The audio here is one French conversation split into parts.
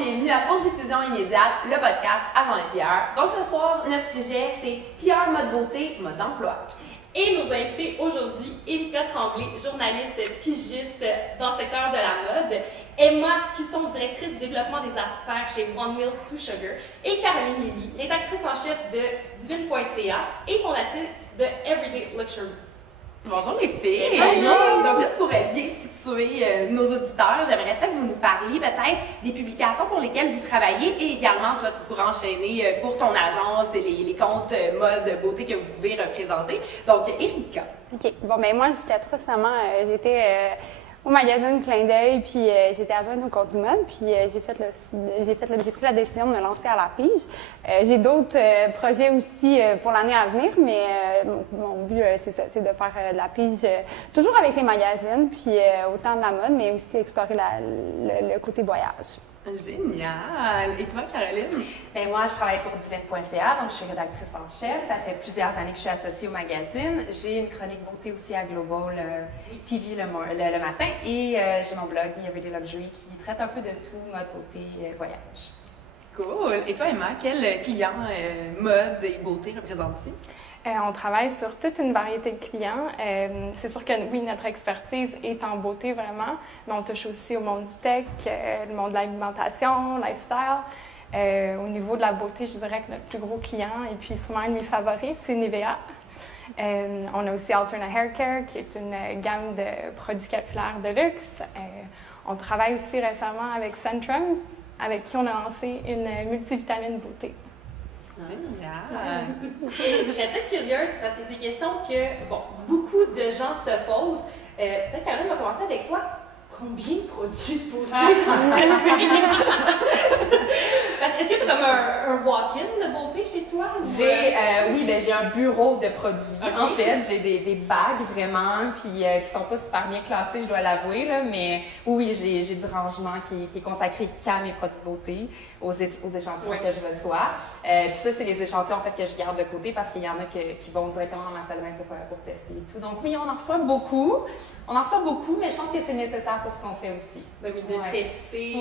bienvenue à Fond Diffusion immédiate, le podcast à Jean et Pierre. Donc ce soir, notre sujet, c'est Pierre mode beauté, mode d'emploi. Et nos invités aujourd'hui, Erika Tremblay, journaliste pigiste dans le secteur de la mode, Emma Cusson, directrice du développement des affaires chez One Milk Two Sugar, et Caroline Lely, rédactrice en chef de Divine.ca et fondatrice de Everyday Luxury. Bonjour les filles! Bonjour! Donc juste pour bien situer nos auditeurs, j'aimerais ça que vous nous parliez peut-être des publications pour lesquelles vous travaillez et également, toi, tu pourras enchaîner pour ton agence et les comptes mode beauté que vous pouvez représenter. Donc, Erika. OK. Bon, ben moi, jusqu'à tout récemment, j'étais au magazine Clin d'œil, puis j'étais adjointe au compte mode, puis j'ai pris la décision de me lancer à la pige. J'ai d'autres projets aussi pour l'année à venir, mais mon but, c'est ça, c'est de faire de la pige toujours avec les magazines, puis autant de la mode, mais aussi explorer le côté voyage. Génial! Et toi, Caroline? Ben moi, je travaille pour Divine.ca, donc je suis rédactrice en chef. Ça fait plusieurs années que je suis associée au magazine. J'ai une chronique beauté aussi à Global TV le matin et j'ai mon blog Everyday Luxury qui traite un peu de tout, mode, beauté, voyage. Cool! Et toi, Emma, quel client mode et beauté représente-t-il? On travaille sur toute une variété de clients. C'est sûr que oui, notre expertise est en beauté vraiment, mais on touche aussi au monde du tech, le monde de l'alimentation, lifestyle. Au niveau de la beauté, je dirais que notre plus gros client, et puis souvent un de mes favoris, c'est Nivea. On a aussi Alterna Hair Care, qui est une gamme de produits capillaires de luxe. On travaille aussi récemment avec Centrum, avec qui on a lancé une multivitamine beauté. Génial! Je serais très curieuse parce que c'est des questions que beaucoup de gens se posent. Peut-être Caroline, on va commencer avec toi. Combien de produits de beauté vous avez? Parce que est-ce que tu as comme un walk-in de beauté chez toi? J'ai un bureau de produits. Okay. En fait, j'ai des bagues vraiment, puis qui sont pas super bien classées, je dois l'avouer, là, mais oui, j'ai du rangement qui est consacré qu'à mes produits de beauté, aux échantillons que je reçois. Puis ça, c'est les échantillons en fait que je garde de côté parce qu'il y en a qui vont directement dans ma salle de bain pour tester et tout. Donc oui, on en reçoit beaucoup. Mais je pense que c'est nécessaire pour ce qu'on fait aussi. Ben oui, de tester.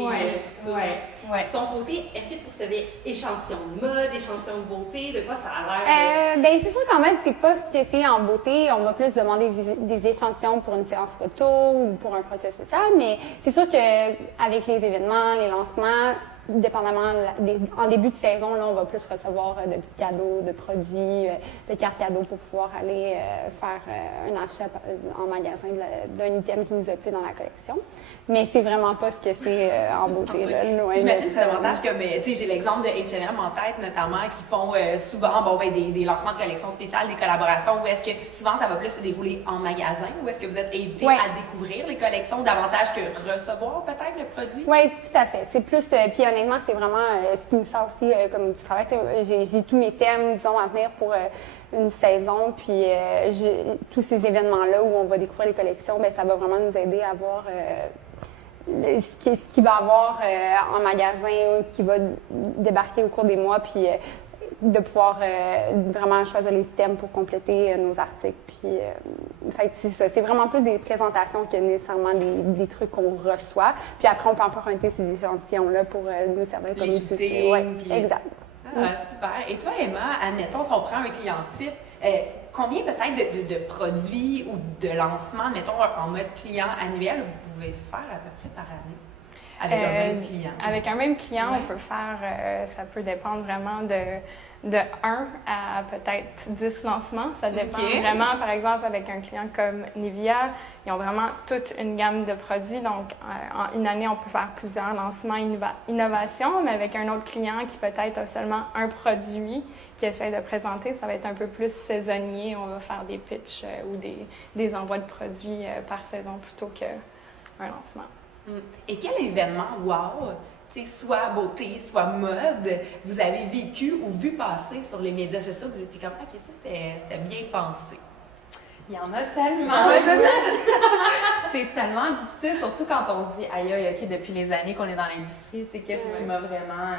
Ton Ton beauté, est-ce que tu recevais échantillons de mode, échantillons de beauté? De quoi ça a l'air? Ben c'est sûr qu'en fait, c'est pas ce que c'est en beauté. On va plus demander des échantillons pour une séance photo ou pour un projet spécial, mais c'est sûr qu'avec les événements, les lancements, dépendamment, en début de saison, là, on va plus recevoir de petits cadeaux, de produits, de cartes cadeaux pour pouvoir aller faire un achat en magasin d'un item qui nous a plu dans la collection. Mais c'est vraiment pas ce que c'est en beauté. J'imagine que c'est davantage comme, tu sais, j'ai l'exemple de H&M en tête notamment, qui font souvent des lancements de collections spéciales, des collaborations, où est-ce que souvent ça va plus se dérouler en magasin, ou est-ce que vous êtes invité à découvrir les collections davantage que recevoir peut-être le produit? Oui, tout à fait. C'est plus, puis honnêtement, c'est vraiment ce qui me sert aussi comme du travail. J'ai tous mes thèmes, disons, à venir pour une saison, puis tous ces événements-là où on va découvrir les collections, bien, ça va vraiment nous aider à voir ce qu'il va y avoir en magasin, qui va débarquer au cours des mois, puis de pouvoir vraiment choisir les thèmes pour compléter nos articles. Puis, fait que c'est ça. C'est vraiment plus des présentations que nécessairement des trucs qu'on reçoit. Puis après, on peut emprunter ces échantillons-là pour nous servir comme outil. Oui, exact. Super. Et toi, Emma, admettons, si on prend un client type, combien peut-être de produits ou de lancements, mettons, en mode client annuel, vous pouvez faire à peu près par année? Avec un même client? Avec un même client, on peut faire, ça peut dépendre vraiment de 1 à peut-être 10 lancements. Ça dépend vraiment, par exemple, avec un client comme Nivea, ils ont vraiment toute une gamme de produits. Donc, en une année, on peut faire plusieurs lancements innovation, mais avec un autre client qui peut-être a seulement un produit qui essaie de présenter, ça va être un peu plus saisonnier. On va faire des pitchs ou des envois de produits par saison plutôt qu'un lancement. Et quel événement, soit beauté, soit mode, vous avez vécu ou vu passer sur les médias sociaux, vous étiez comme, OK, ça c'était bien pensé? Il y en a tellement! C'est tellement difficile, surtout quand on se dit, aïe, OK, depuis les années qu'on est dans l'industrie, qu'est-ce qui m'a vraiment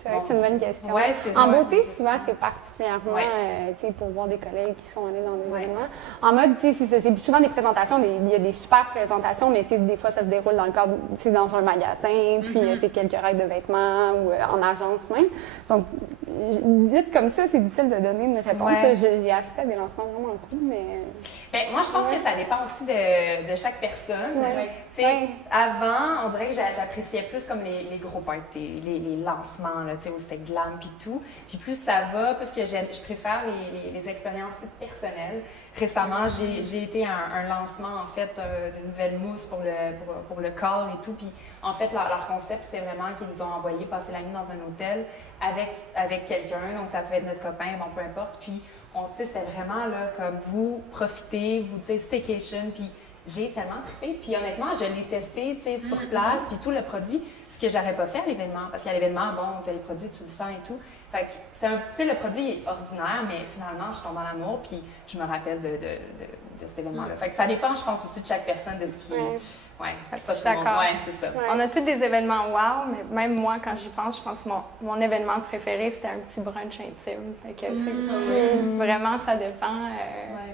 C'est vrai que c'est une bonne question. Ouais, en beauté, souvent, c'est particulièrement, Ouais. tu sais, pour voir des collègues qui sont allés dans des événements. En mode, tu sais, c'est souvent des présentations, il y a des super présentations, mais tu sais, des fois, ça se déroule dans le cadre, tu sais, dans un magasin, puis c'est quelques règles de vêtements ou en agence même. Donc, vite comme ça, c'est difficile de donner une réponse. Ouais. J'ai assisté à des lancements vraiment cool, mais... Ben, moi, je pense que ça dépend aussi de chaque personne. Ouais. Tu sais, avant, on dirait que j'appréciais plus comme les gros parties, les lancements, là, tu sais, où c'était glam puis tout. Puis plus ça va, plus que je préfère les expériences plus personnelles. Récemment, j'ai été à un lancement, en fait, de nouvelles mousses pour le corps et tout. Puis, en fait, leur concept, c'était vraiment qu'ils nous ont envoyé passer la nuit dans un hôtel avec quelqu'un. Donc, ça pouvait être notre copain, bon, peu importe. Puis, tu sais, c'était vraiment, là, comme vous profitez, vous dites staycation. Puis, j'ai tellement trippé. Puis, honnêtement, je l'ai testé, tu sais, sur place. Puis, tout le produit, ce que j'aurais pas fait à l'événement. Parce qu'à l'événement, bon, tu as les produits, tu le sens et tout. Fait que c'est tu sais, le produit est ordinaire, mais finalement, je tombe dans l'amour, puis je me rappelle de cet événement-là. Fait que ça dépend, je pense, aussi de chaque personne, de ce qui est... Ouais, c'est pas Je suis tout le monde. d'accord. Ouais, c'est ça. Ouais. On a tous des événements wow, mais même moi, quand j'y pense, je pense que mon événement préféré, c'était un petit brunch intime. Fait que vraiment, ça dépend.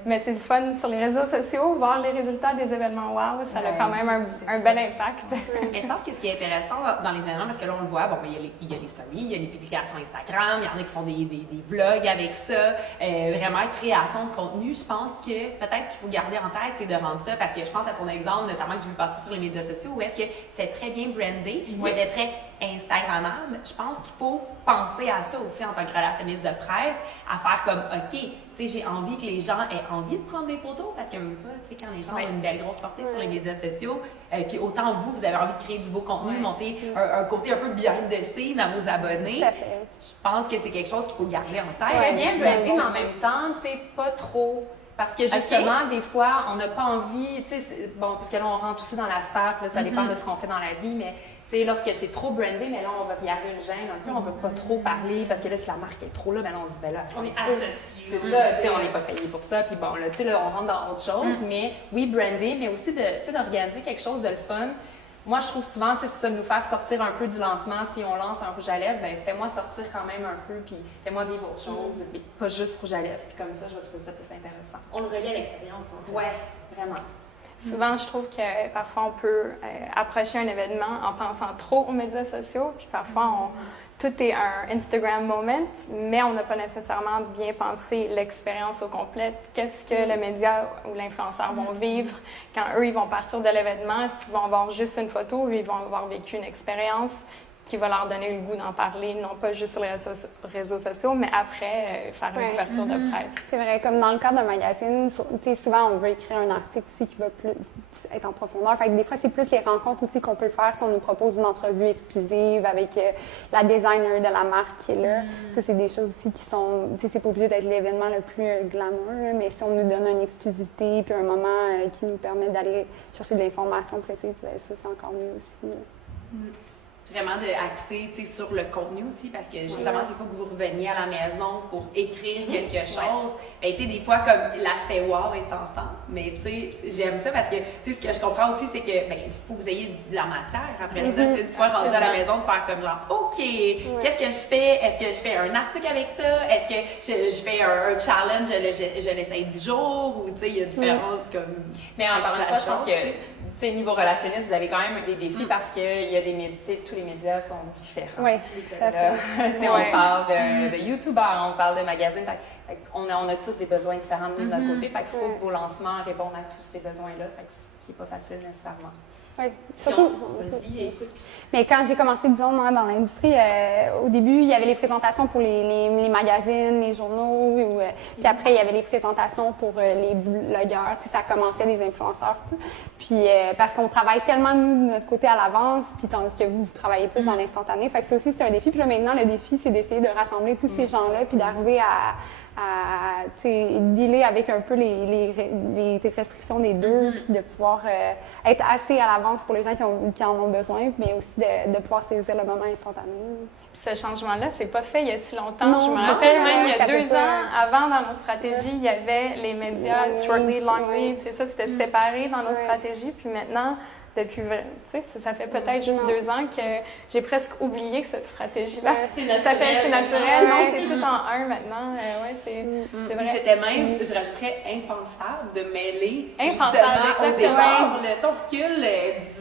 Mais c'est fun sur les réseaux sociaux, voir les résultats des événements wow, ça a quand même un bel impact. Mais je pense que ce qui est intéressant dans les événements, parce que là, on le voit, bon, il y a les stories, il y a les publications Instagram, il y en a qui font des vlogs avec ça. Vraiment, création de contenu, je pense que peut-être qu'il faut garder en tête, c'est de rendre ça, parce que je pense à ton exemple, notamment que je veux passer sur les médias sociaux, où est-ce que c'est très bien brandé, c'était très Instagrammable. Je pense qu'il faut penser à ça aussi en tant que relationniste de presse, à faire comme, OK, tu sais, j'ai envie que les gens aient envie de prendre des photos, parce que même pas, tu sais, quand les gens ont une belle grosse portée sur les médias sociaux, puis autant vous avez envie de créer du beau contenu, monter un côté un peu behind the scene à vos abonnés. Tout à fait. Je pense que c'est quelque chose qu'il faut garder en tête. Très bien brandé, mais en même temps, tu sais, pas trop. Parce que justement, des fois, on n'a pas envie, tu sais, bon, parce que là, on rentre aussi dans la sphère, puis là, ça dépend de ce qu'on fait dans la vie, mais tu sais, lorsque c'est trop brandé, mais là, on va se garder une gêne un peu, on veut pas trop parler, parce que là, si la marque est trop là, ben là, on se dit, ben là, On est associés. c'est ça, tu sais, on n'est pas payé pour ça, puis bon, là, tu sais, là, on rentre dans autre chose, mais oui, brandé, mais aussi de, tu sais, d'organiser quelque chose de le fun. Moi, je trouve souvent, c'est ça, de nous faire sortir un peu du lancement. Si on lance un rouge à lèvres, ben fais-moi sortir quand même un peu, puis fais-moi vivre autre chose, puis pas juste rouge à lèvres. Puis comme ça, je vais trouver ça plus intéressant. On le relie à l'expérience, en fait. Ouais, vraiment. Souvent, je trouve que parfois, on peut approcher un événement en pensant trop aux médias sociaux, puis parfois, tout est un Instagram moment, mais on n'a pas nécessairement bien pensé l'expérience au complet. Qu'est-ce que le média ou l'influenceur vont vivre quand eux, ils vont partir de l'événement? Est-ce qu'ils vont avoir juste une photo ou ils vont avoir vécu une expérience qui va leur donner le goût d'en parler, non pas juste sur les réseaux sociaux, mais après, faire une couverture de presse. C'est vrai, comme dans le cadre d'un magazine, souvent on veut écrire un article aussi qui va plus être en profondeur. Fait que des fois, c'est plus les rencontres aussi qu'on peut faire si on nous propose une entrevue exclusive avec la designer de la marque qui est là. Ça, c'est des choses aussi qui sont... Tu sais, c'est pas obligé d'être l'événement le plus glamour, là, mais si on nous donne une exclusivité puis un moment qui nous permet d'aller chercher de l'information précise, ben, ça, c'est encore mieux aussi. Vraiment de axer sur le contenu aussi, parce que justement, s'il faut que vous reveniez à la maison pour écrire quelque chose, ben, tu sais, des fois, comme l'aspect wow est tentant, mais tu sais, j'aime ça parce que, tu sais, ce que je comprends aussi, c'est que, ben, il faut que vous ayez de la matière après ça, tu sais, une fois rendu à la maison, de faire comme genre, OK, qu'est-ce que je fais? Est-ce que je fais un article avec ça? Est-ce que je fais un challenge, je l'essaye 10 jours? Ou, tu sais, il y a différentes, comme... Mais en parlant de ça, je pense que, tu sais, niveau relationniste, vous avez quand même des défis parce que il y a tous les médias sont différents. Oui, tout à fait. On parle de YouTubeurs, on parle de magazines. On a tous des besoins différents de notre côté. Fait qu'il faut que vos lancements répondent à tous ces besoins-là. Fait que ce qui n'est pas facile nécessairement. Oui, surtout. Vas-y, écoute. Mais quand j'ai commencé, disons, moi, dans l'industrie, au début, il y avait les présentations pour les magazines, les journaux, puis après, il y avait les présentations pour les blogueurs. Tu sais, ça commençait, les influenceurs, tout. Puis, parce qu'on travaille tellement, nous, de notre côté à l'avance, puis tandis que vous travaillez plus dans l'instantané. Fait que ça aussi, c'est un défi. Puis là, maintenant, le défi, c'est d'essayer de rassembler tous ces gens-là, puis d'arriver à dealer avec un peu les restrictions des deux, puis de pouvoir être assez à l'avance pour les gens qui en ont besoin, mais aussi de pouvoir saisir le moment instantané. Puis ce changement-là, c'est pas fait il y a si longtemps. Non, je me non, rappelle non, même il y ça a fait 2 pas- ans, avant dans nos stratégies, il y avait les médias Long shortly, reach, long reach, c'est ça, c'était séparé dans nos stratégies. Puis maintenant, depuis, tu sais, ça fait peut-être juste 2 ans que j'ai presque oublié cette stratégie-là. C'est naturel. C'est naturel, non, c'est tout en un maintenant. Ouais, c'est vrai. C'était même, je rajouterais, impensable de mêler Impensable, justement au exactement. départ. Là, tu sais, on recule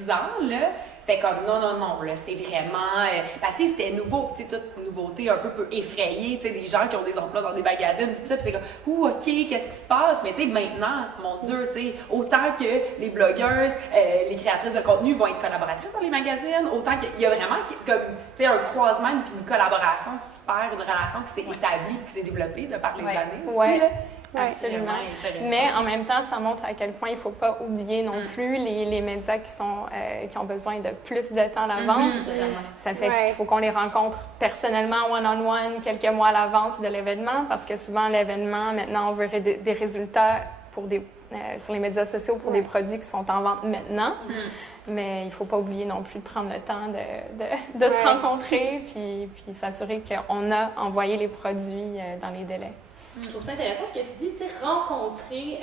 10 ans, là. C'était comme non, là, c'est vraiment. Parce que c'était nouveau, tu sais, toute nouveauté un peu peut effrayer, tu sais, des gens qui ont des emplois dans des magazines, tout ça, puis c'est comme, OK, qu'est-ce qui se passe? Mais tu sais, maintenant, mon Dieu, tu sais, autant que les blogueuses, les créatrices de contenu vont être collaboratrices dans les magazines, autant qu'il y a vraiment comme, tu sais, un croisement, puis une collaboration super, une relation qui s'est établie, qui s'est développée de par les années. Ouais. Là. Absolument. Mais en même temps, ça montre à quel point il ne faut pas oublier non plus les médias qui ont besoin de plus de temps d'avance. Ça fait qu'il faut qu'on les rencontre personnellement, one-on-one, quelques mois à l'avance de l'événement, parce que souvent, l'événement, maintenant, on veut des résultats sur les médias sociaux pour des produits qui sont en vente maintenant. Mais il ne faut pas oublier non plus de prendre le temps de se rencontrer puis s'assurer qu'on a envoyé les produits dans les délais. Je trouve ça intéressant ce que tu dis, tu sais, rencontrer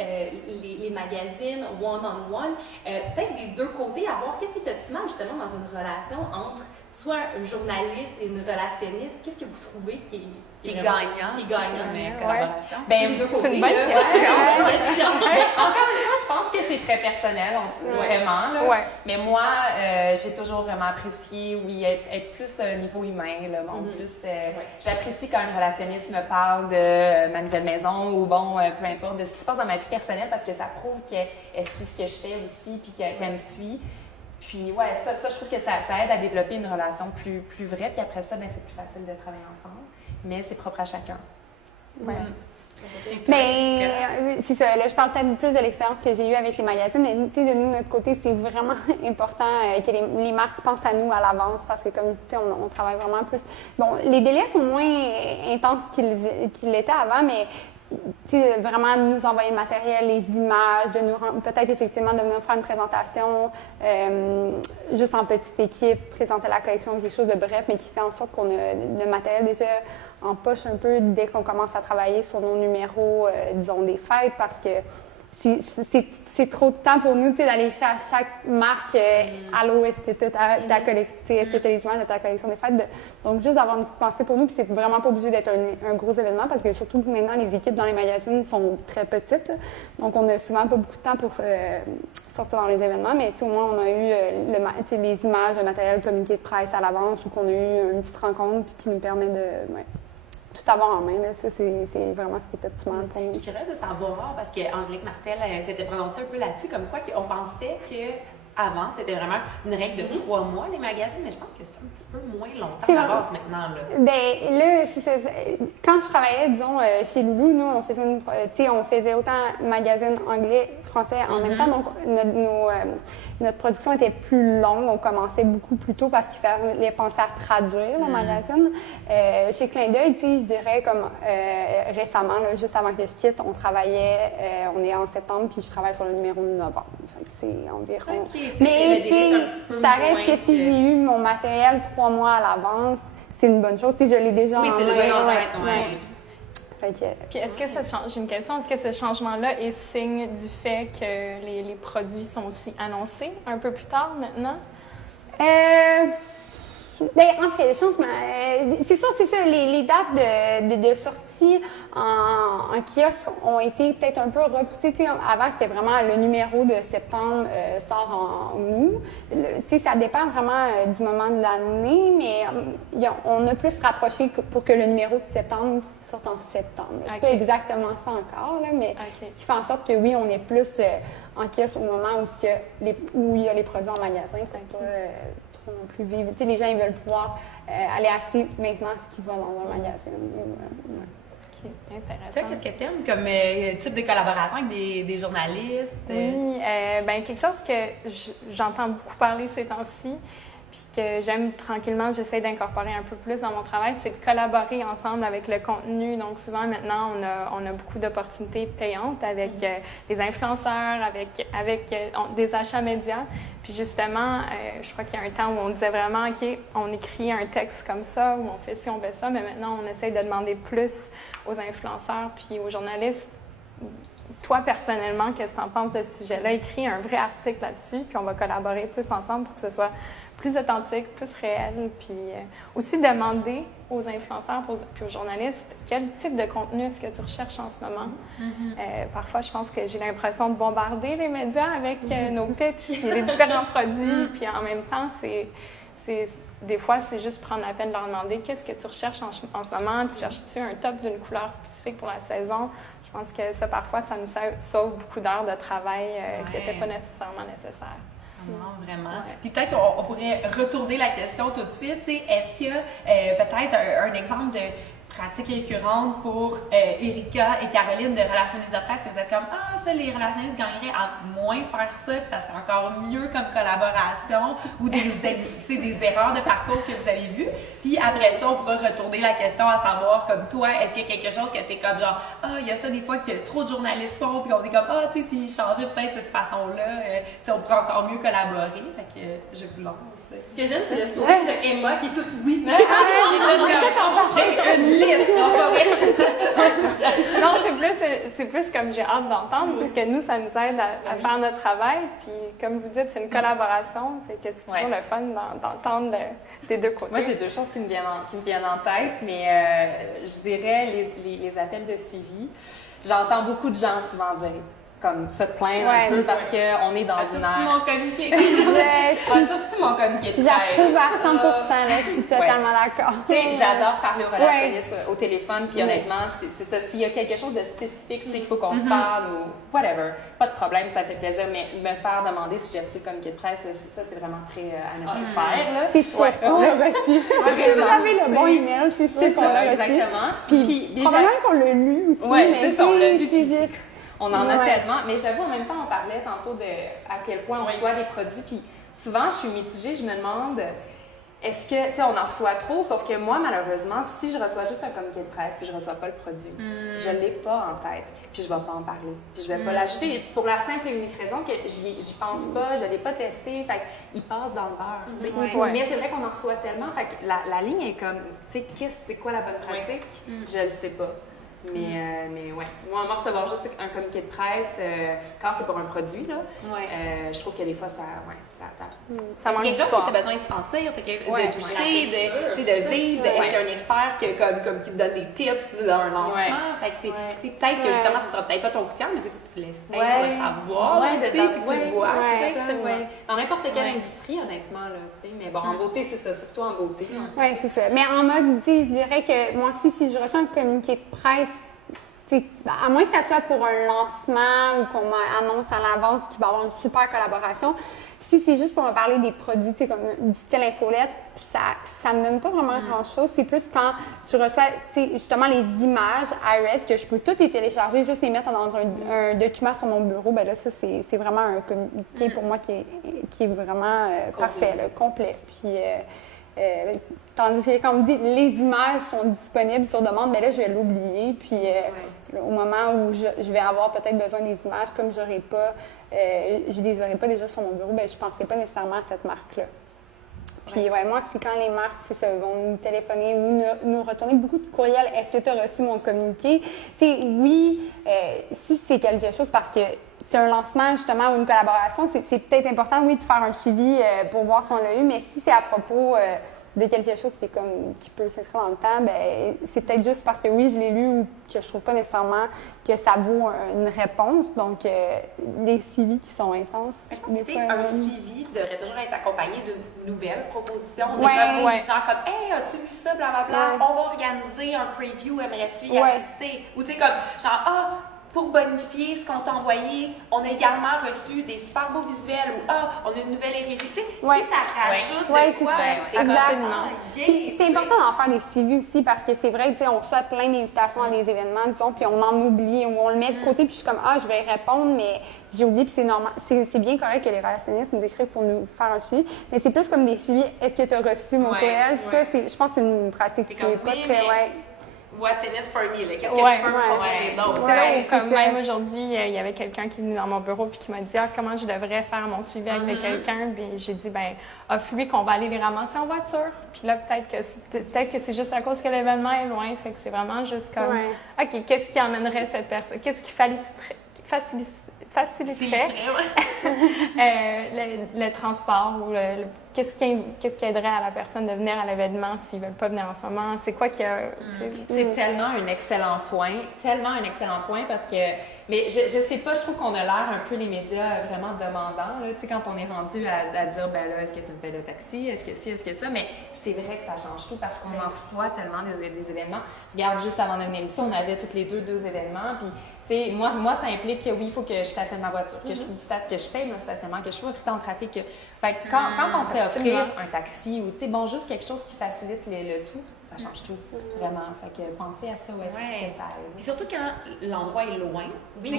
les magazines one-on-one, peut-être des deux côtés, à voir qu'est-ce qui est optimal justement dans une relation entre soit un journaliste et une relationniste. Qu'est-ce que vous trouvez qui est gagnant? Qui est gagnant, mais collaboration. Les deux côtés. C'est une bonne question. Encore une fois, je pense que c'est très personnel, vraiment. Là. Ouais. Mais moi, j'ai toujours vraiment apprécié, être plus niveau humain. Là, j'apprécie quand un relationniste me parle de ma nouvelle maison ou peu importe, de ce qui se passe dans ma vie personnelle parce que ça prouve qu'elle suit ce que je fais aussi puis qu'elle me suit. Puis, ça, je trouve que ça aide à développer une relation plus vraie. Puis après ça, c'est plus facile de travailler ensemble. Mais c'est propre à chacun. Ouais. Mais c'est ça, là, je parle peut-être plus de l'expérience que j'ai eue avec les magazines, mais tu sais, de nous, notre côté, c'est vraiment important que les marques pensent à nous à l'avance parce que comme tu sais, on travaille vraiment plus. Bon, les délais sont moins intenses qu'ils l'étaient avant, mais vraiment nous envoyer le matériel, les images, de nous peut-être effectivement de venir faire une présentation juste en petite équipe, présenter la collection, quelque chose de bref, mais qui fait en sorte qu'on a le matériel déjà en poche un peu dès qu'on commence à travailler sur nos numéros, disons, des fêtes, parce que c'est trop de temps pour nous, d'aller écrire à chaque marque allô, est-ce que tu as ta collection, est-ce que tu as les images de ta collection des fêtes? Donc, juste d'avoir une petite pensée pour nous, puis c'est vraiment pas obligé d'être un gros événement, parce que surtout maintenant, les équipes dans les magazines sont très petites, là. Donc on n'a souvent pas beaucoup de temps pour sortir dans les événements, mais au moins, on a eu les images, le matériel, le communiqué de presse à l'avance, ou qu'on a eu une petite rencontre puis qui nous permet de tout avoir en main. Là. Ça, c'est vraiment ce qui est optimal pour nous. Je suis curieuse de savoir, parce qu'Angélique Martel s'était prononcée un peu là-dessus, comme quoi qu'on pensait qu'avant, c'était vraiment une règle de 3 mois, les magazines, mais je pense que c'est un petit peu moins longtemps à base maintenant. Là. Bien, là, quand je travaillais, disons, chez Loulou, nous, on faisait autant magazine anglais, français en même temps, donc notre production était plus longue, on commençait beaucoup plus tôt parce qu'il fallait penser à traduire le magazine. Chez Clin d'œil, je dirais comme récemment, là, juste avant que je quitte, on travaillait, on est en septembre, puis je travaille sur le numéro de novembre. C'est environ... Okay, mais ça reste que si j'ai eu mon matériel 3 mois à l'avance, c'est une bonne chose. Je l'ai déjà en main. Oui, c'est déjà en main. Puis est-ce que j'ai une question, est-ce que ce changement-là est signe du fait que les produits sont aussi annoncés un peu plus tard maintenant? En fait, le changement, c'est sûr, c'est ça, les dates de sortie en kiosque ont été peut-être un peu repoussées. Avant, c'était vraiment le numéro de septembre sort en août. Ça dépend vraiment du moment de l'année, mais on a plus rapproché pour que le numéro de septembre sorte en septembre. C'est pas exactement ça encore, là, mais ce qui fait en sorte que oui, on est plus en kiosque au moment où il y a les produits en magasin, pour pas trop non plus vivre. Les gens ils veulent pouvoir aller acheter maintenant ce qu'ils voient dans un magazine. OK, intéressant. Toi, qu'est-ce que tu aimes comme type de collaboration avec des journalistes? Oui, quelque chose que j'entends beaucoup parler ces temps-ci, puis que j'aime tranquillement, j'essaie d'incorporer un peu plus dans mon travail, c'est de collaborer ensemble avec le contenu. Donc souvent maintenant, on a beaucoup d'opportunités payantes avec des influenceurs, avec des achats médias. Puis justement, je crois qu'il y a un temps où on disait vraiment, OK, on écrit un texte comme ça, ou on fait ci, on fait ça, mais maintenant on essaie de demander plus aux influenceurs puis aux journalistes. toi, personnellement, qu'est-ce que tu en penses de ce sujet-là? Écris un vrai article là-dessus, puis on va collaborer plus ensemble pour que ce soit plus authentique, plus réel. Puis aussi demander aux influenceurs puis aux journalistes quel type de contenu est-ce que tu recherches en ce moment. Parfois, je pense que j'ai l'impression de bombarder les médias avec nos pitchs et les différents produits. Puis en même temps, des fois, c'est juste prendre la peine de leur demander qu'est-ce que tu recherches en ce moment. Tu cherches-tu un top d'une couleur spécifique pour la saison? Je pense que ça, parfois, ça nous sauve beaucoup d'heures de travail qui n'étaient pas nécessairement nécessaires. Non, vraiment. Ouais. Puis peut-être qu'on pourrait retourner la question tout de suite. Est-ce qu'il y a peut-être un exemple de pratique récurrente pour Erika et Caroline de relationnistes de presse, que vous êtes comme « Ah, ça, les relationnistes gagneraient à moins faire ça, puis ça serait encore mieux comme collaboration » ou des erreurs de parcours que vous avez vues. Puis après ça, on pourra retourner la question à savoir, comme toi, est-ce qu'il y a quelque chose que tu es comme genre « Ah, il y a ça des fois que trop de journalistes font, puis on est comme « Ah, tu sais, s'ils changeaient peut-être cette façon-là, on pourrait encore mieux collaborer. » Fait que je vous lance. Ce que j'aime, c'est le sourire de Emma qui est toute oui. J'ai une liste, Non, c'est plus comme j'ai hâte d'entendre, parce que nous, ça nous aide à faire notre travail. Puis, comme vous dites, c'est une collaboration. Fait que c'est toujours le fun d'entendre des deux côtés. Moi, j'ai deux choses qui me viennent en tête, mais je dirais les appels de suivi. J'entends beaucoup de gens souvent dire comme se plaindre un peu parce qu'on est dans une ère... mon communiqué. As-tu reçu mon communiqué de presse? J'approuve à 100 là, je suis totalement d'accord. Tu sais, j'adore parler aux relationnistes au téléphone, puis honnêtement, c'est ça. S'il y a quelque chose de spécifique, tu sais, qu'il faut qu'on se parle ou whatever, pas de problème, ça fait plaisir, mais me faire demander si j'ai reçu le communiqué de presse, ça, c'est vraiment très à ne pas faire, là. C'est sûr qu'on l'a reçu. Si vous avez le bon email, c'est sûr qu'on l'a reçu. Exactement. Puis probablement qu'on l'a lu aussi, ouais, mais c'est ça, on l'a lu. juste... On en a tellement, mais j'avoue, en même temps, on parlait tantôt de à quel point on reçoit des produits, puis souvent, je suis mitigée, je me demande, est-ce que, tu sais, on en reçoit trop, sauf que moi, malheureusement, si je reçois juste un communiqué de presse, puis je reçois pas le produit, je l'ai pas en tête, puis je vais pas en parler, puis je vais pas l'acheter, pour la simple et unique raison que j'y pense pas, je l'ai pas testé, fait qu'il passe dans le beurre, tu sais. Mais c'est vrai qu'on en reçoit tellement, fait que la ligne est comme, tu sais, c'est quoi la bonne pratique? Je le sais pas. Mais ouais, moi, recevoir juste un communiqué de presse quand c'est pour un produit, là, je trouve que des fois, ça manque d'histoire. Tu as besoin de sentir, de toucher, de vivre, est-ce qu'il y a un expert qui te donne des tips dans un lancement. Fait que c'est peut-être que justement, ça sera peut-être pas ton coup de cœur, mais il faut que tu laisses pour le savoir, puis tu le vois. Dans n'importe quelle industrie, honnêtement, là, tu sais. Mais bon, en beauté, c'est ça, surtout en beauté. Oui, c'est ça. Mais en mode, tu sais, je dirais que moi aussi, si je reçois un communiqué de presse, à moins que ça soit pour un lancement ou qu'on m'annonce à l'avance qu'il va y avoir une super collaboration, si c'est juste pour me parler des produits, comme du style infolette, ça me donne pas vraiment grand-chose. C'est plus quand je reçois justement les images IRS, que je peux toutes les télécharger, juste les mettre dans un document sur mon bureau, ben là, ça, c'est vraiment un communiqué pour moi qui est vraiment parfait, là, complet. Puis, tandis que, comme dit, les images sont disponibles sur demande, mais là, je vais l'oublier. Puis, au moment où je vais avoir peut-être besoin des images, comme je les aurais pas déjà sur mon bureau, ben, je ne penserai pas nécessairement à cette marque-là. Puis, moi, c'est quand les marques vont nous téléphoner ou nous retourner beaucoup de courriels. Est-ce que tu as reçu mon communiqué? Oui, si c'est quelque chose parce que c'est un lancement, justement, ou une collaboration, c'est peut-être important, oui, de faire un suivi pour voir si on l'a eu, mais si c'est à propos de quelque chose qui peut s'inscrire dans le temps, ben c'est peut-être juste parce que, oui, je l'ai lu ou que je trouve pas nécessairement que ça vaut une réponse. Donc, les suivis qui sont intenses. Je pense que un suivi devrait toujours être accompagné d'une nouvelle proposition. Genre comme, hey, as-tu vu ça, blablabla, on va organiser un preview, aimerais-tu y assister? Ou tu sais, comme, genre, pour bonifier ce qu'on t'a envoyé, on a également reçu des super beaux visuels ou on a une nouvelle régie. Tu sais, si ça rajoute de quoi, exactement. C'est important d'en faire des suivis aussi parce que c'est vrai, tu sais, on reçoit plein d'invitations à des événements, disons, puis on en oublie ou on le met de côté, puis je suis comme, je vais répondre, mais j'ai oublié, puis c'est normal. C'est bien correct que les relationnistes nous écrivent pour nous faire un suivi, mais c'est plus comme des suivis. Est-ce que tu as reçu mon courriel? Ça, je pense que c'est une pratique qui n'est pas très. What's in it for me? Qu'est-ce que tu peux me proposer d'autre? Comme même aujourd'hui, il y avait quelqu'un qui est venu dans mon bureau puis qui m'a dit comment je devrais faire mon suivi avec quelqu'un. Puis j'ai dit, offre-lui qu'on va aller les ramasser en voiture. Puis là, peut-être que c'est juste à cause que l'événement est loin. Fait que c'est vraiment juste comme, OK, qu'est-ce qui emmènerait cette personne? Qu'est-ce qui faciliterait le transport ou qu'est-ce qui aiderait à la personne de venir à l'événement s'ils ne veulent pas venir en ce moment? C'est quoi qui a... C'est tellement un excellent point, parce que, mais je sais pas, je trouve qu'on a l'air un peu les médias vraiment demandants, là, tu sais, quand on est rendu à dire, ben là, est-ce que tu me fais le taxi, est-ce que ci, est-ce que ça, mais c'est vrai que ça change tout parce qu'on en reçoit tellement des événements. Regarde, juste avant de venir ici, on avait toutes les deux événements, puis tu sais, moi, ça implique que oui, il faut que je stationne ma voiture, que je trouve du stade, que je paye mon stationnement, que je sois pris dans le trafic. Fait que quand on se fait offrir un taxi ou, tu sais, bon, juste quelque chose qui facilite le tout, ça change tout, vraiment. Fait que pensez à ça, est-ce que ça aide. Puis surtout quand l'endroit est loin. Oui, des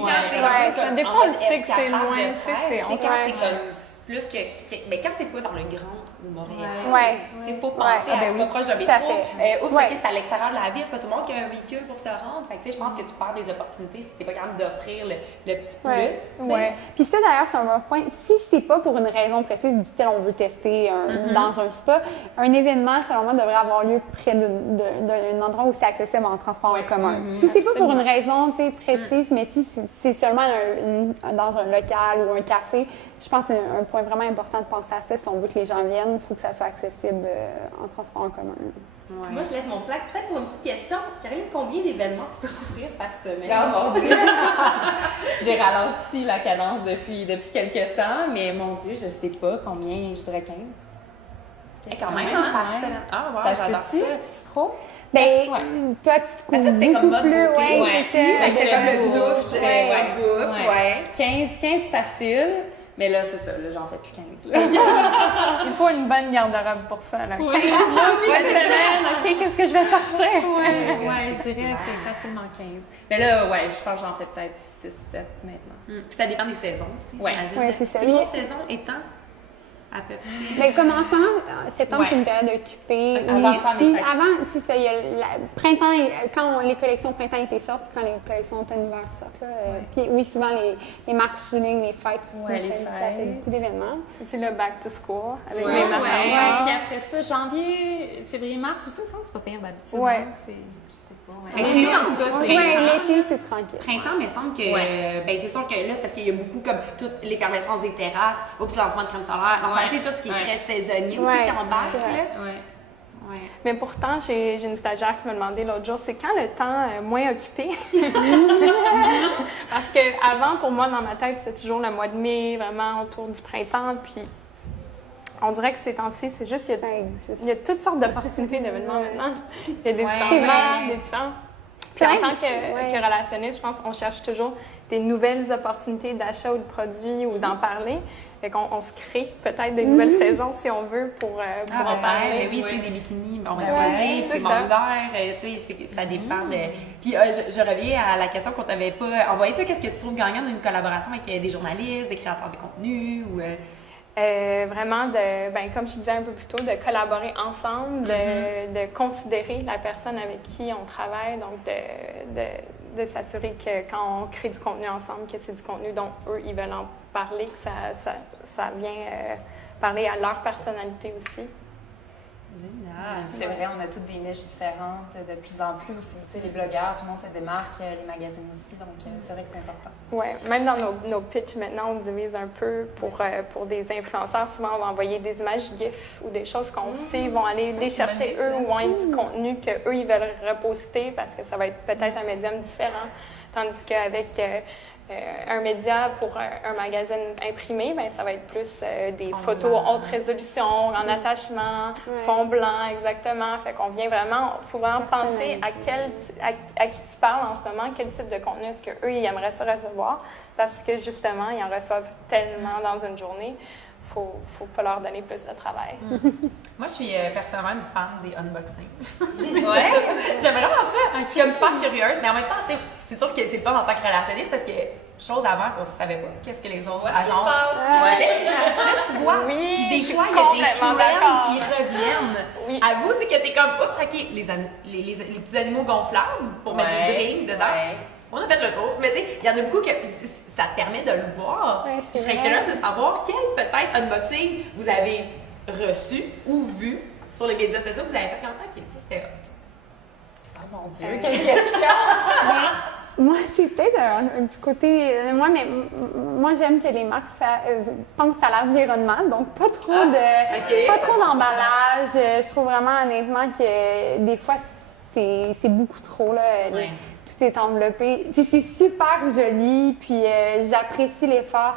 fois, on sait que c'est loin, quand c'est comme plus que ben, quand c'est pas dans le Grand Montréal. Il faut penser à ce qu'on proche d'un métro. C'est à l'extérieur de la ville, c'est pas tout le monde qui a un véhicule pour se rendre. Fait que, je pense que tu perds des opportunités si t'es pas capable d'offrir le petit plus. Puis ça, d'ailleurs, c'est un bon point. Si c'est pas pour une raison précise, du style on veut tester dans un spa, un événement, selon moi, devrait avoir lieu près d'un endroit où c'est accessible en transport en commun. Si c'est pas pour une raison précise, mais si c'est seulement dans un local ou un café, je pense que c'est un point vraiment important de penser à ça. Si on veut que les gens viennent, il faut que ça soit accessible en transport en commun. Ouais. Moi, je lève mon flag. Peut-être pour une petite question. Caroline, combien d'événements tu peux offrir par semaine? Oh mon Dieu! J'ai ralenti la cadence depuis quelques temps, mais mon Dieu, je sais pas combien, je dirais 15. Quand même, par semaine. Ah, ouais, ça se fait-tu? C'est trop? Ben, toi, tu te couvres beaucoup plus. C'est comme le douche. Ouais. 15 facile. Mais là, c'est ça, là, j'en fais plus 15. Il faut une bonne garde-robe pour ça. Là. 15 OK, qu'est-ce que je vais sortir? Je dirais que c'est facilement 15. Mais là, je pense que j'en fais peut-être 6, 7 maintenant. Puis ça dépend des saisons aussi, j'imagine. Oui, c'est ça. Une saison étant à peu près. Mais comme en ce moment, septembre, c'est une période occupée. Avant, c'est ça. Il y a printemps, quand les collections printemps-été sortent, puis quand les collections automne-hiver sortent. Puis oui, souvent, les marques soulignent les fêtes aussi. Ça fait beaucoup d'événements. C'est aussi le back to school avec les marques. Puis après ça, janvier, février, mars aussi, ça c'est pas pire d'habitude. L'été, en tout cas, c'est... l'été, c'est tranquille. Printemps, mais il semble que... Ben, c'est sûr que là, c'est parce qu'il y a beaucoup, comme, toute l'effervescence des terrasses, le lancement de crème solaire, tout ce qui est très saisonnier aussi qui embarque, là. Mais pourtant, j'ai une stagiaire qui m'a demandé l'autre jour, c'est quand le temps moins occupé? Parce que avant, pour moi, dans ma tête, c'était toujours le mois de mai, vraiment autour du printemps, puis... On dirait que ces temps-ci, c'est juste, il y a toutes sortes d'opportunités d'événements maintenant. Il y a des différents. Puis en tant que relationniste, je pense qu'on cherche toujours des nouvelles opportunités d'achat ou de produits ou d'en parler. Fait qu'on se crée peut-être des nouvelles saisons si on veut pour en parler. Oui, tu sais, des bikinis, on va demander, c'est mon hiver, tu sais, ça dépend de... Puis je reviens à la question qu'on t'avait pas envoyée. Toi, qu'est-ce que tu trouves gagnant d'une collaboration avec des journalistes, des créateurs de contenu ou... Vraiment, comme je disais un peu plus tôt, de collaborer ensemble, de considérer la personne avec qui on travaille, donc de s'assurer que quand on crée du contenu ensemble, que c'est du contenu dont eux, ils veulent en parler, que ça vient parler à leur personnalité aussi. Génial! C'est vrai, on a toutes des niches différentes de plus en plus aussi. Tu sais, les blogueurs, tout le monde se démarque, les magazines aussi, donc c'est vrai que c'est important. Oui, même dans nos pitchs maintenant, on divise un peu pour des influenceurs. Souvent, on va envoyer des images GIF ou des choses qu'on sait vont aller les chercher eux ou vont être du contenu qu'eux, ils veulent reposter parce que ça va être peut-être un médium différent. Tandis qu'avec un média pour un magazine imprimé, ben, ça va être plus des photos haute résolution, en attachement, fond blanc, exactement. Fait qu'on vient vraiment, il faut vraiment penser à qui tu parles en ce moment, quel type de contenu est-ce qu'eux, ils aimeraient se recevoir, parce que justement, ils en reçoivent tellement dans une journée. Faut pas leur donner plus de travail. Moi, je suis personnellement une fan des unboxings. J'aime vraiment ça. Je suis comme super curieuse, mais en même temps, c'est sûr que c'est pas en tant que relationniste parce que chose avant qu'on ne savait pas. Qu'est-ce que les autres agences... Là, tu vois. Puis des fois, il y a des trends qui reviennent. À vous, tu sais, que t'es comme, oups, OK, les petits animaux gonflables pour mettre des drinks dedans. On a fait le tour. Mais tu sais, il y en a beaucoup que... Ça te permet de le voir. Je serais curieuse de savoir quel peut-être unboxing vous avez reçu ou vu sur les médias sociaux que vous avez fait comme OK, ça c'était hot. Oh mon Dieu, quelle question! Moi, c'est peut-être un petit côté de moi, mais moi, j'aime que les marques pensent à l'environnement, donc pas trop pas trop d'emballage. Je trouve vraiment, honnêtement, que des fois, c'est beaucoup trop, là. Ouais. Tout est enveloppé. C'est super joli, puis j'apprécie l'effort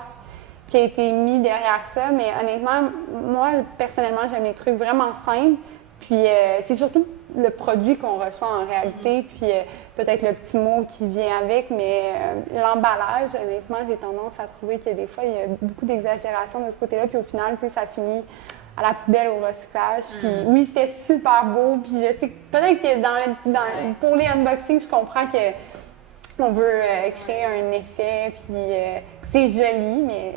qui a été mis derrière ça, mais honnêtement, moi, personnellement, j'aime les trucs vraiment simples, puis c'est surtout le produit qu'on reçoit en réalité, puis peut-être le petit mot qui vient avec, mais l'emballage, honnêtement, j'ai tendance à trouver que des fois, il y a beaucoup d'exagération de ce côté-là, puis au final, tu sais, ça finit à la poubelle, au recyclage. Puis oui, c'était super beau, puis je sais que peut-être que pour les unboxings, je comprends que on veut créer un effet, puis c'est joli, mais...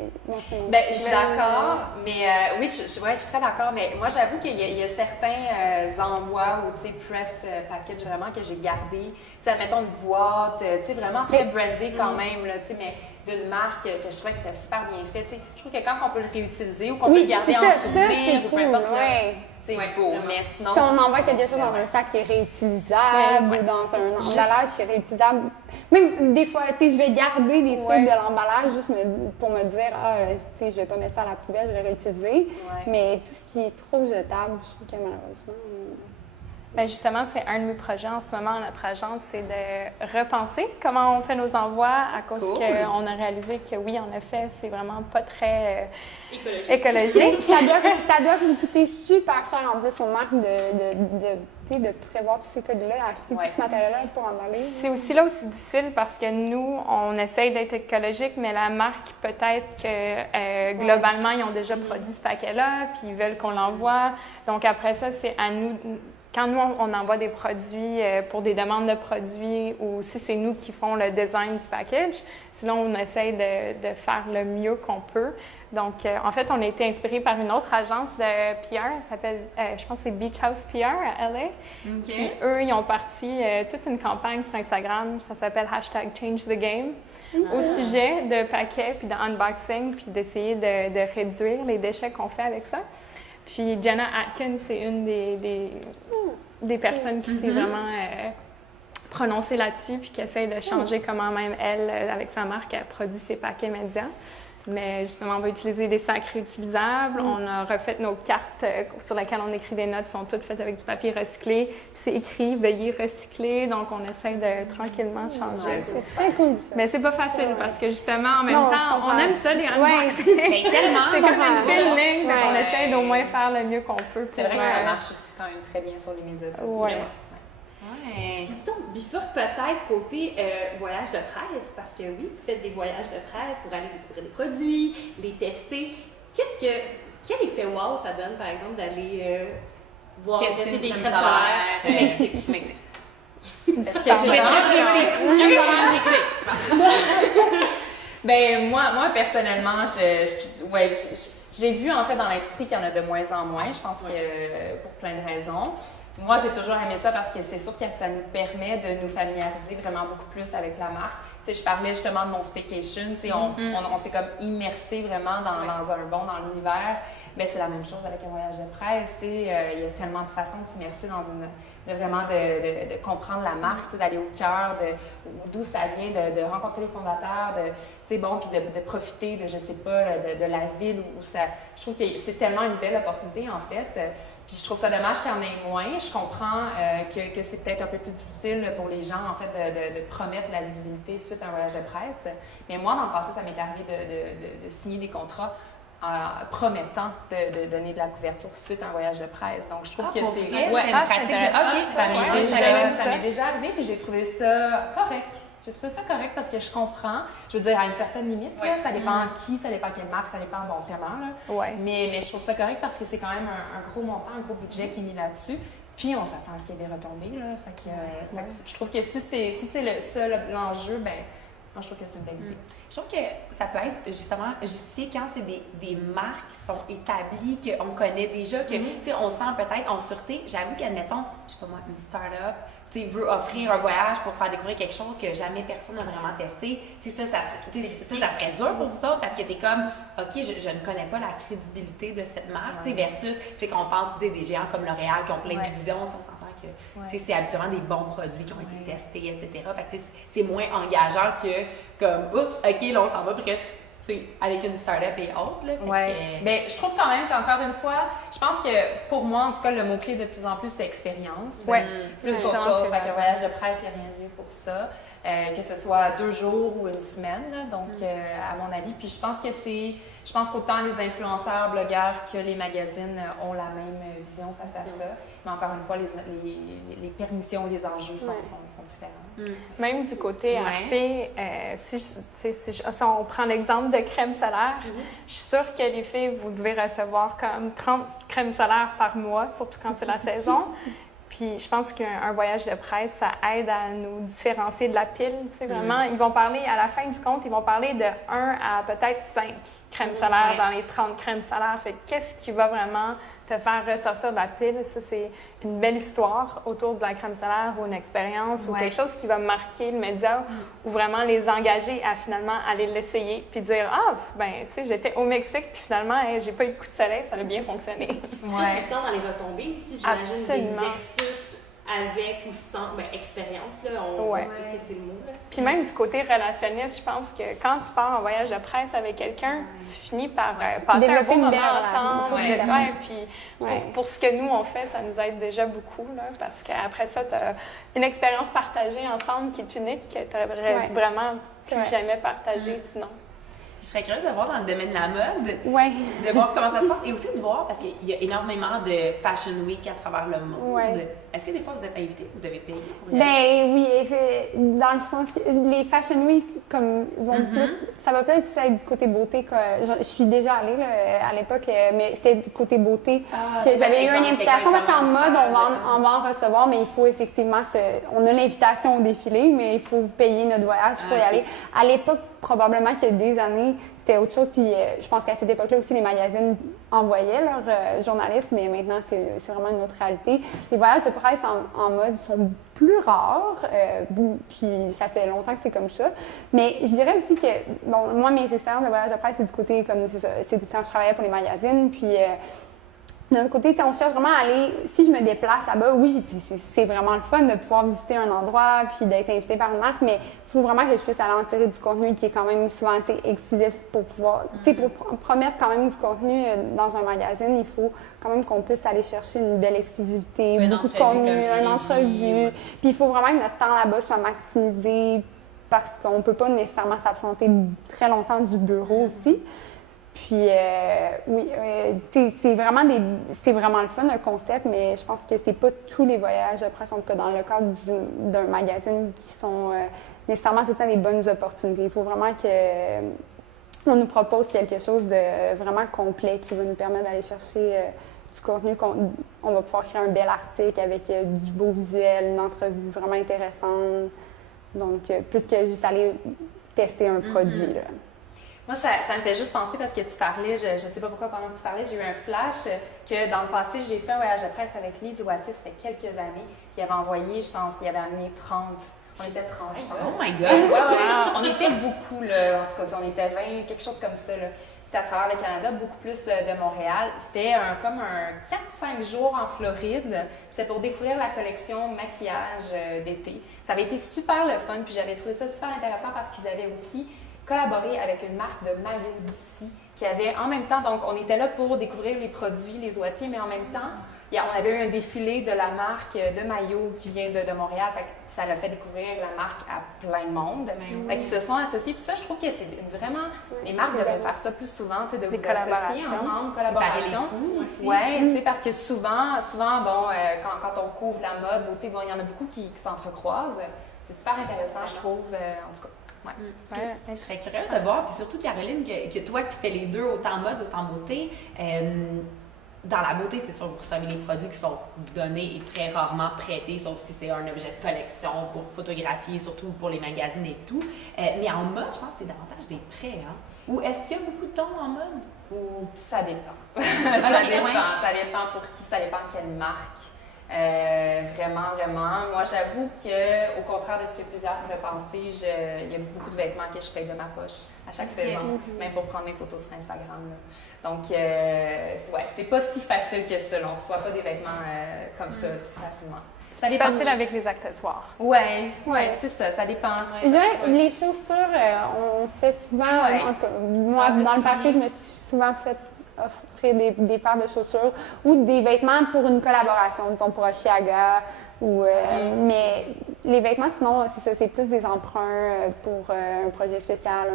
Ben, je suis d'accord, mais oui, je suis très d'accord, mais moi, j'avoue qu'il y a certains envois ou, tu sais, press package vraiment que j'ai gardé, tu sais, admettons une boîte, tu sais, vraiment très brandée quand même, là, tu sais, mais d'une marque que je trouvais que c'était super bien fait, tu sais, je trouve que quand on peut le réutiliser ou qu'on peut le garder en souvenir ou peu importe, c'est beau, mais sinon... Si on envoie quelque chose dans un sac qui est réutilisable ou dans un emballage qui est réutilisable, même des fois, tu sais, je vais garder des trucs de l'emballage juste pour me dire, tu sais, je vais pas mettre ça à la poubelle, je vais réutiliser. Mais tout ce qui est trop jetable, je trouve que malheureusement... Bien, justement, c'est un de mes projets en ce moment à notre agence, c'est de repenser comment on fait nos envois à cause qu'on a réalisé que oui, en effet, c'est vraiment pas très écologique. ça doit vous coûter super cher en plus aux marques de prévoir tous ces colis-là, acheter tout ce matériel-là pour emballer. C'est aussi là où c'est difficile parce que nous, on essaye d'être écologique, mais la marque, peut-être que globalement, ils ont déjà produit ce paquet-là, puis ils veulent qu'on l'envoie. Donc après ça, c'est à nous... Quand nous, on envoie des produits pour des demandes de produits ou si c'est nous qui font le design du package, sinon on essaye de faire le mieux qu'on peut. Donc, en fait, on a été inspiré par une autre agence de PR, elle s'appelle, je pense que c'est Beach House PR à LA. Puis eux, ils ont parti toute une campagne sur Instagram, ça s'appelle #ChangeTheGame, au sujet de paquets, puis d'unboxing, puis d'essayer de réduire les déchets qu'on fait avec ça. Puis Jenna Atkins, c'est une des personnes qui s'est vraiment prononcée là-dessus puis qui essaie de changer comment même elle, avec sa marque, elle produit ses paquets médias. Mais justement, on va utiliser des sacs réutilisables. On a refait nos cartes sur lesquelles on écrit des notes, sont toutes faites avec du papier recyclé. Puis c'est écrit « Veuillez recycler ». Donc, on essaie de tranquillement changer. C'est très cool, ça. Mais c'est pas facile parce que justement, en même temps, on aime ça, les unboxings. Tellement. C'est comme une fine ligne, donc on essaie d'au moins faire le mieux qu'on peut. C'est vrai que ça marche aussi quand même très bien sur les médias sociaux. Puis ça, on bifurque peut-être côté voyage de presse, parce que oui, vous faites des voyages de presse pour aller découvrir des produits, les tester. Quel effet wow ça donne, par exemple, d'aller voir tester des crêpes solaires au Mexique? Est-ce que Ben moi personnellement, j'ai vu en fait dans l'industrie qu'il y en a de moins en moins. Je pense que pour plein de raisons. Moi, j'ai toujours aimé ça parce que c'est sûr que ça nous permet de nous familiariser vraiment beaucoup plus avec la marque. Tu sais, je parlais justement de mon staycation. Tu sais, on s'est comme immersé vraiment dans dans l'univers. Bien, c'est la même chose avec un voyage de presse. Tu sais, il y a tellement de façons de s'immerser dans de comprendre la marque, tu sais, d'aller au cœur d'où ça vient, de rencontrer les fondateurs, puis de profiter de, je sais pas, de la ville où ça. Je trouve que c'est tellement une belle opportunité en fait. Puis je trouve ça dommage qu'il y en ait moins. Je comprends que c'est peut-être un peu plus difficile pour les gens en fait de promettre de la visibilité suite à un voyage de presse. Mais moi, dans le passé, ça m'est arrivé de signer des contrats promettant de donner de la couverture suite à un voyage de presse. Donc, je trouve que c'est une pratique. ça m'est déjà arrivé, puis j'ai trouvé ça correct. J'ai trouvé ça correct parce que je comprends. Je veux dire, à une certaine limite, là, ça dépend qui, ça dépend quelle marque, ça dépend, bon, vraiment. Là. Mais je trouve ça correct parce que c'est quand même un gros montant, un gros budget qui est mis là-dessus. Puis, on s'attend à ce qu'il y ait des retombées. Là. Fait que je trouve que si c'est ça l'enjeu, ben moi, je trouve que c'est une belle idée. Je trouve que ça peut être justement justifié quand c'est des marques qui sont établies, qu'on connaît déjà, que on sent peut-être en sûreté. J'avoue qu'admettons, je sais pas moi, une start-up veut offrir un voyage pour faire découvrir quelque chose que jamais personne n'a vraiment testé. Ça serait dur pour vous autres parce que t'es comme, OK, je ne connais pas la crédibilité de cette marque, versus qu'on pense des géants comme L'Oréal qui ont plein de visions, on s'entend que c'est habituellement des bons produits qui ont été testés, etc. Fait que c'est moins engageant que comme, oups, OK, là, on s'en va presque avec une start-up et autres. Mais je trouve quand même qu'encore une fois, je pense que pour moi, en tout cas, le mot-clé de plus en plus, c'est expérience. Plus qu'autre chose. Fait qu'un voyage de presse, il n'y a rien de mieux pour ça. Que ce soit 2 jours ou une semaine, là, donc à mon avis. Puis je pense qu'autant les influenceurs, blogueurs que les magazines ont la même vision face à ça. Mais encore une fois, les permissions et les enjeux sont différents. Même du côté RP, si on prend l'exemple de crème solaire, je suis sûre que les filles, vous devez recevoir comme 30 crèmes solaires par mois, surtout quand c'est la saison. Puis je pense qu'un voyage de presse, ça aide à nous différencier de la pile. Vraiment, ils vont parler, à la fin du compte, ils vont parler de 1 à peut-être 5 crèmes solaires dans les 30 crèmes solaires. Fait qu'est-ce qui va vraiment te faire ressortir de la pile? Ça, c'est une belle histoire autour de la crème solaire ou une expérience ou quelque chose qui va marquer le média ou vraiment les engager à finalement aller l'essayer puis dire « Ah, ben, tu sais, j'étais au Mexique puis finalement, j'ai pas eu de coup de soleil, ça a bien fonctionné. » Tu sens dans les retombées ici, j'imagine, des versus avec ou sans expérience, là, on dit que c'est le mot. Là. Puis même du côté relationniste, je pense que quand tu pars en voyage de presse avec quelqu'un, tu finis par passer un beau moment ensemble. Puis pour ce que nous, on fait, ça nous aide déjà beaucoup, là, parce qu'après ça, tu as une expérience partagée ensemble qui est unique, que tu n'aurais vraiment plus jamais partagée sinon. Je serais curieuse de voir dans le domaine de la mode, de voir comment ça se passe et aussi de voir, parce qu'il y a énormément de Fashion Week à travers le monde. Est-ce que des fois vous êtes invité, vous devez payer pour y aller? Ben oui, dans le sens que les Fashion Week comme vont plus, ça va plus être du côté beauté. Je suis déjà allée là, à l'époque, mais c'était du côté beauté. J'avais eu une invitation parce qu'en mode, on va en recevoir, mais il faut effectivement, on a l'invitation au défilé, mais il faut payer notre voyage pour y aller. À l'époque, probablement qu'il y a des années, c'était autre chose. Puis je pense qu'à cette époque-là aussi, les magazines envoyaient leurs journalistes, mais maintenant, c'est vraiment une autre réalité. Les voyages de presse en mode sont plus rares, puis ça fait longtemps que c'est comme ça. Mais je dirais aussi que, bon, moi, mes expériences de voyage de presse, c'est du côté, comme c'est ça, c'est quand je travaillais pour les magazines, puis d'un côté, on cherche vraiment à aller, si je me déplace là-bas, oui, c'est vraiment le fun de pouvoir visiter un endroit puis d'être invité par une marque, mais il faut vraiment que je puisse aller en tirer du contenu qui est quand même souvent exclusif pour pouvoir, pour promettre quand même du contenu dans un magazine, il faut quand même qu'on puisse aller chercher une belle exclusivité, beaucoup de contenu, une entrevue, puis il faut vraiment que notre temps là-bas soit maximisé parce qu'on ne peut pas nécessairement s'absenter très longtemps du bureau aussi. Puis, c'est vraiment le fun, le concept, mais je pense que c'est pas tous les voyages de presse, en tout cas dans le cadre d'un magazine, qui sont nécessairement tout le temps des bonnes opportunités. Il faut vraiment qu'on nous propose quelque chose de vraiment complet qui va nous permettre d'aller chercher du contenu. On va pouvoir créer un bel article avec du beau visuel, une entrevue vraiment intéressante. Donc, plus que juste aller tester un produit, là. Moi, ça me fait juste penser parce que tu parlais, je ne sais pas pourquoi pendant que tu parlais, j'ai eu un flash que dans le passé, j'ai fait un voyage de presse avec Lise Wattis, ça fait quelques années. Il avait envoyé, je pense, il avait amené 30. On était 30, je pense. Oh my God! On était beaucoup, là. En tout cas, on était 20, quelque chose comme ça, là. C'était à travers le Canada, beaucoup plus de Montréal. C'était comme un 4-5 jours en Floride. C'était pour découvrir la collection maquillage d'été. Ça avait été super le fun, puis j'avais trouvé ça super intéressant parce qu'ils avaient aussi collaboré avec une marque de maillots d'ici qui avait en même temps, donc on était là pour découvrir les produits, les oitiers, mais en même temps, on avait eu un défilé de la marque de maillots qui vient de Montréal, fait que ça l'a fait découvrir la marque à plein de monde. Fait qu'ils se sont associés, puis ça, je trouve que c'est vraiment, les marques devraient faire ça plus souvent, tu sais, de vous associer ensemble, collaboration. Oui, tu sais, parce que souvent, bon, quand on couvre la mode, beauté, bon, il y en a beaucoup qui s'entrecroisent. C'est super intéressant, je trouve, en tout cas. Je serais curieuse de voir, puis surtout Caroline, que toi qui fais les deux, autant mode, autant beauté, dans la beauté, c'est sûr, vous recevez les produits qui sont donnés et très rarement prêtés, sauf si c'est un objet de collection pour photographier, surtout pour les magazines et tout. Mais en mode, je pense que c'est davantage des prêts, hein? Ou est-ce qu'il y a beaucoup de dons en mode? Ou ça dépend. Ça dépend pour qui, ça dépend quelle marque. Vraiment. Moi, j'avoue qu'au contraire de ce que plusieurs pourraient penser, il y a beaucoup de vêtements que je paye de ma poche à chaque saison, même pour prendre mes photos sur Instagram. Là. Donc, c'est pas si facile que ça. On ne reçoit pas des vêtements comme ça si facilement. Ça C'est dépend. facile avec les accessoires. Ouais, Ouais. c'est ça dépend. Je dirais que les chaussures, on se fait souvent, Ouais. en tout cas, moi, Ah, dans le aussi. passé, je me suis souvent fait offrir des paires de chaussures ou des vêtements pour une collaboration, disons pour Oshiaga. Mais les vêtements, sinon, c'est ça, c'est plus des emprunts pour un projet spécial,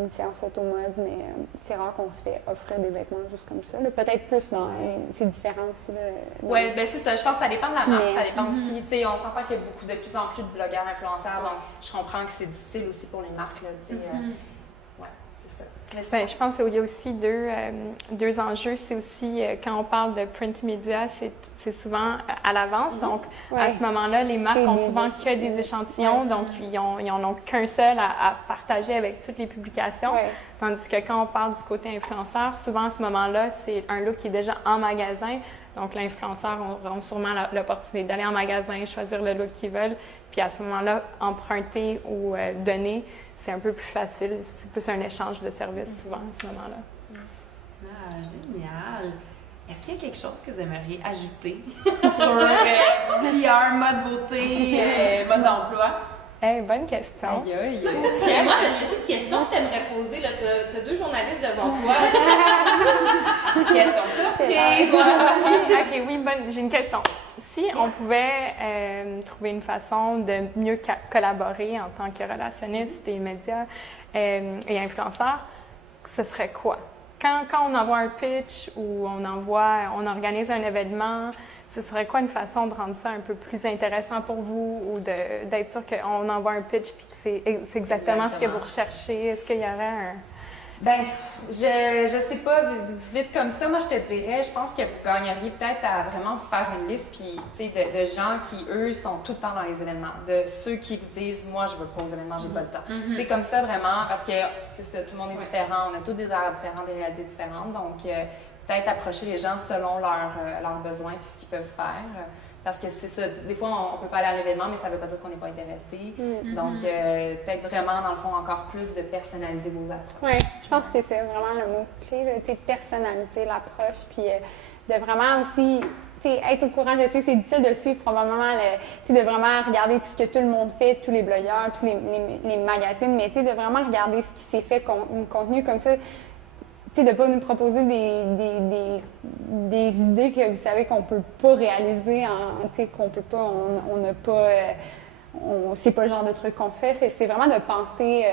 une séance photo-mode, mais c'est rare qu'on se fait offrir des vêtements juste comme ça. Là. Peut-être plus dans... c'est différent aussi. Là, Oui, ben c'est ça. Je pense que ça dépend de la marque. Mais- Ça dépend aussi. Tu sais, on s'entend qu'il y a de plus en plus de blogueurs influenceurs, donc je comprends que c'est difficile aussi pour les marques. Là, tu sais, ouais, c'est ça. Ben, je pense qu'il y a aussi deux enjeux. C'est aussi, quand on parle de print media, c'est souvent à l'avance. Donc, à Ouais. ce moment-là, les marques C'est ont des souvent que des échantillons. Donc, ils en ont qu'un seul à partager avec toutes les publications. Ouais. Tandis que quand on parle du côté influenceur, souvent à ce moment-là, c'est un look qui est déjà en magasin. Donc, l'influenceur aura sûrement l'opportunité d'aller en magasin, choisir le look qu'ils veulent. Puis à ce moment-là, emprunter ou donner, c'est un peu plus facile. C'est plus un échange de services souvent à ce moment-là. Ah, génial! Est-ce qu'il y a quelque chose que vous aimeriez ajouter sur PR, mode beauté, mode d'emploi? Hey, bonne question. Aïe, aïe. Puis, moi, une petite question que tu aimerais poser. Tu as deux journalistes devant toi. Question surprise! OK, oui, j'ai une question. Si on pouvait trouver une façon de mieux collaborer en tant que relationniste et médias et influenceurs, ce serait quoi? Quand on envoie un pitch ou on organise un événement, ce serait quoi une façon de rendre ça un peu plus intéressant pour vous ou d'être sûr qu'on envoie un pitch puis que c'est exactement ce que vous recherchez? Est-ce qu'il y aurait un... Ben, je sais pas, vite comme ça, moi je te dirais, je pense que vous gagneriez peut-être à vraiment vous faire une liste puis, tu sais, de gens qui, eux, sont tout le temps dans les événements, de ceux qui vous disent, moi je veux pas aux événements, j'ai pas le temps. Tu sais, comme ça vraiment, parce que c'est ça, tout le monde est différent, on a tous des horaires différents, des réalités différentes, donc peut-être approcher les gens selon leurs besoins puis ce qu'ils peuvent faire. Parce que c'est ça, des fois, on peut pas aller à l'événement, mais ça veut pas dire qu'on n'est pas intéressé. Donc, peut-être vraiment, dans le fond, encore plus de personnaliser vos approches. Oui, je pense que c'est ça, vraiment le mot-clé, de personnaliser l'approche, puis de vraiment aussi être au courant. Je sais que c'est difficile de suivre probablement, de vraiment regarder tout ce que tout le monde fait, tous les blogueurs, tous les magazines, mais de vraiment regarder ce qui s'est fait, contenu comme ça. De ne pas nous proposer des idées que vous savez qu'on ne peut pas réaliser, qu'on peut pas, on n'a pas, c'est pas le genre de truc qu'on fait. C'est vraiment de penser,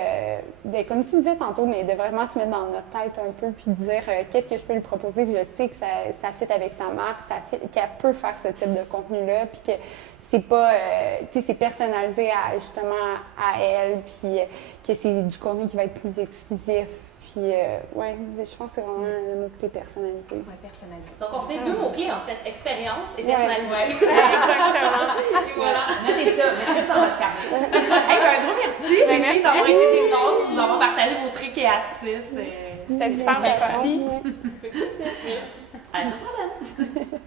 comme tu disais tantôt, mais de vraiment se mettre dans notre tête un peu, puis de dire qu'est-ce que je peux lui proposer, que je sais que ça fit avec sa marque, qu'elle peut faire ce type de contenu-là, puis que c'est pas, c'est personnalisé justement à elle, puis que c'est du contenu qui va être plus exclusif. Puis, ouais, je pense que c'est vraiment le mot-clé personnalisé. Ouais, personnalisé. Donc, on fait deux mots-clés, en fait, expérience et personnalisation. Exactement. Et voilà. Notez ça, mettez ça dans votre carnet. Hey, ben, un gros merci, merci d'avoir été des nôtres, nous avons partagé vos trucs et astuces. C'était super de fun. Ouais. À la prochaine!